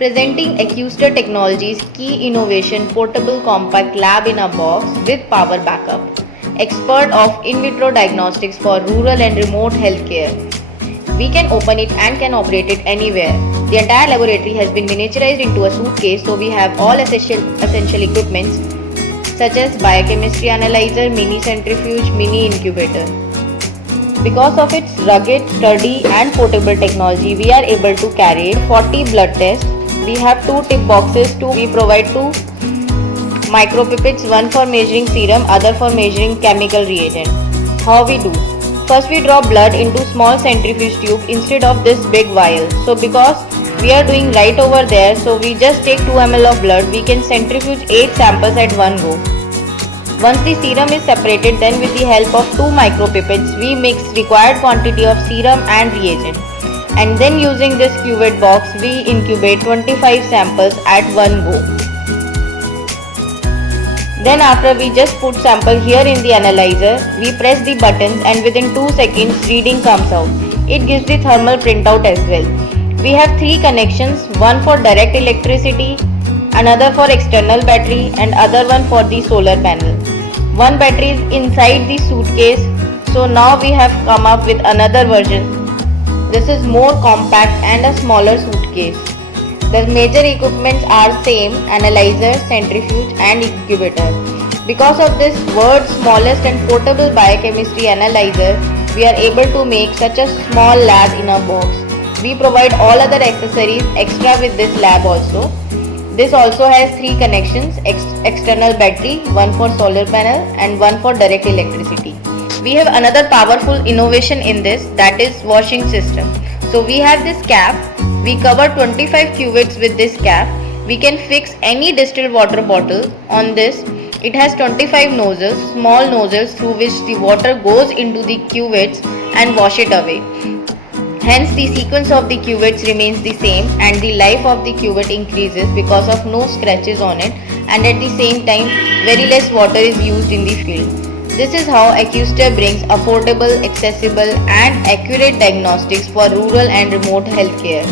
presenting Accuster Technologies' key innovation portable compact lab in a box with power backup. Expert of in vitro diagnostics for rural and remote healthcare. We can open it and can operate it anywhere. The entire laboratory has been miniaturized into a suitcase, so we have all essential equipments such as biochemistry analyzer, mini centrifuge, mini incubator. Because of its rugged, sturdy and portable technology, we are able to carry 40 blood tests. We have two tip boxes. We provide two micropipettes, one for measuring serum, other for measuring chemical reagent. How we do? First we draw blood into small centrifuge tube instead of this big vial. So because we are doing right over there, so we just take 2 ml of blood. We can centrifuge 8 samples at one go. Once the serum is separated, then with the help of 2 micropipettes, we mix required quantity of serum and reagent. And then using this cuvette box, we incubate 25 samples at one go. Then after we just put sample here in the analyzer, we press the buttons and within 2 seconds reading comes out. It gives the thermal printout as well. We have 3 connections, one for direct electricity, another for external battery and other one for the solar panel. One battery is inside the suitcase, so now we have come up with another version. This is more compact and a smaller suitcase. The major equipments are same: analyzer, centrifuge and incubator. Because of this world's smallest and portable biochemistry analyzer, we are able to make such a small lab in a box. We provide all other accessories extra with this lab also. This also has 3 connections: external battery, one for solar panel and one for direct electricity. We have another powerful innovation in this, that is washing system. So we have this cap. We cover 25 cuvettes with this cap. We can fix any distilled water bottle on this. It has 25 nozzles, small nozzles through which the water goes into the cuvettes and wash it away. Hence the sequence of the cuvettes remains the same and the life of the cuvette increases because of no scratches on it, and at the same time very less water is used in the field. This is how Accuster brings affordable, accessible and accurate diagnostics for rural and remote healthcare.